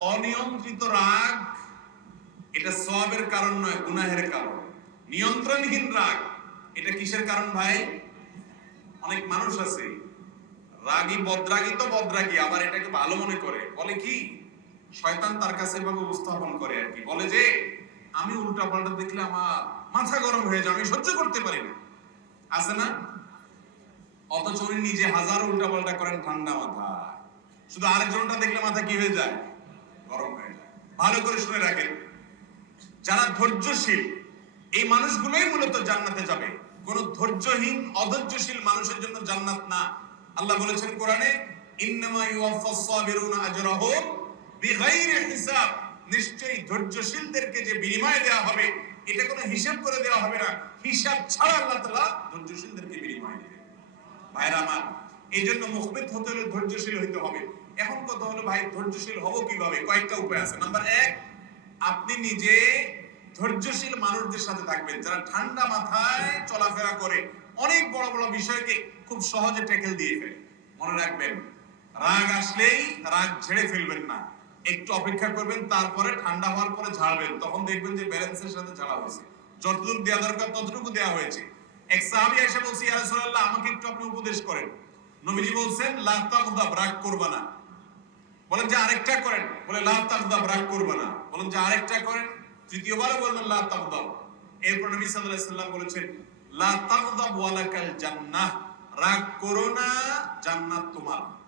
অনিয়ন্ত্রিত রাগ, এটা সবের কারণ নয়, গুনাহের কারণ। নিয়ন্ত্রণহীন রাগ, এটা কিসের কারণ ভাই? অনেক মানুষ আছে, রাগী বদরাগী তো বদরাগী, আবার এটাকে ভালো মনে করে। বলে কি? শয়তান তার কাছে এভাবে উপস্থাপন করে আর কি। বলে যে, আমি উল্টা পাল্টা দেখলে আমার মাথা গরম হয়ে যায় আমি সহ্য করতে পারি না। আছে না? অথচ উনি নিজে হাজার উল্টা পাল্টা করেন ঠান্ডা মাথা শুধু আরেকজনটা দেখলে মাথা কি হয়ে যায়? গরম হয়ে যায়। ভালো করে শুনে রাখেন। যারা ধৈর্যশীল, এই মানুষগুলোই মূলত জান্নাতে যাবে। কোন ধৈর্যহীন, অধৈর্যশীল মানুষের জন্য জান্নাত না। আল্লাহ বলেছেন কোরআনে, ইন্নামা আজরাহুম হিসাব। নিশ্চয়ই ধৈর্যশীলদেরকে যে বিনিময় দেওয়া হবে, এটা কোনো হিসাব করে দেওয়া হবে না। হিসাব ছাড়া আল্লাহ তাআলা ধৈর্যশীলদেরকে বিনিময় দেবেন। ভাইরা আমার এই জন্য মুখবিত হতে হলে ধৈর্যশীল হইতে হবে। এখন কথা হলো, ভাই, ধৈর্যশীল হব কীভাবে? কয়েকটা উপায় আছে। নাম্বার এক, আপনি নিজে ধৈর্যশীল মানুষদের সাথে থাকবেন। যারা ঠান্ডা মাথায় চলাফেরা করে, অনেক বড় বড় বিষয়কে খুব সহজে ট্যাকেল দিয়ে ফেলে। মনে রাখবেন, রাগ আসলেই রাগ ঝেড়ে ফেলবেন না। একটু অপেক্ষা করবেন, তারপরে ঠান্ডা হওয়ার পরে ঝাড়বেন। তখন দেখবেন যে ব্যালেন্সের সাথে ঝাড়া হয়েছে। যতটুকু দেওয়া দরকার, ততটুকু দেওয়া হয়েছে। এক সাহাবী এসে বলছে, ইয়া রাসূলুল্লাহ, আমাকে একটু আপনি উপদেশ করেন। নবীজি বলছেন লাভ তাগদাব রাগ করবা না। বলেন যে আরেকটা করেন। বলে লাভ তাগদাব ব্রাক করবা না। বলেন যে আরেকটা করেন। তৃতীয়বারও বললেন লাভ তাগদাব এরপর নবী সাল্লাল্লাহু আলাইহি সাল্লাম বলেছেন, লা তাগদাব ওয়ালাকাল জান্নাহ। রাগ করো না জান্নাত তোমার।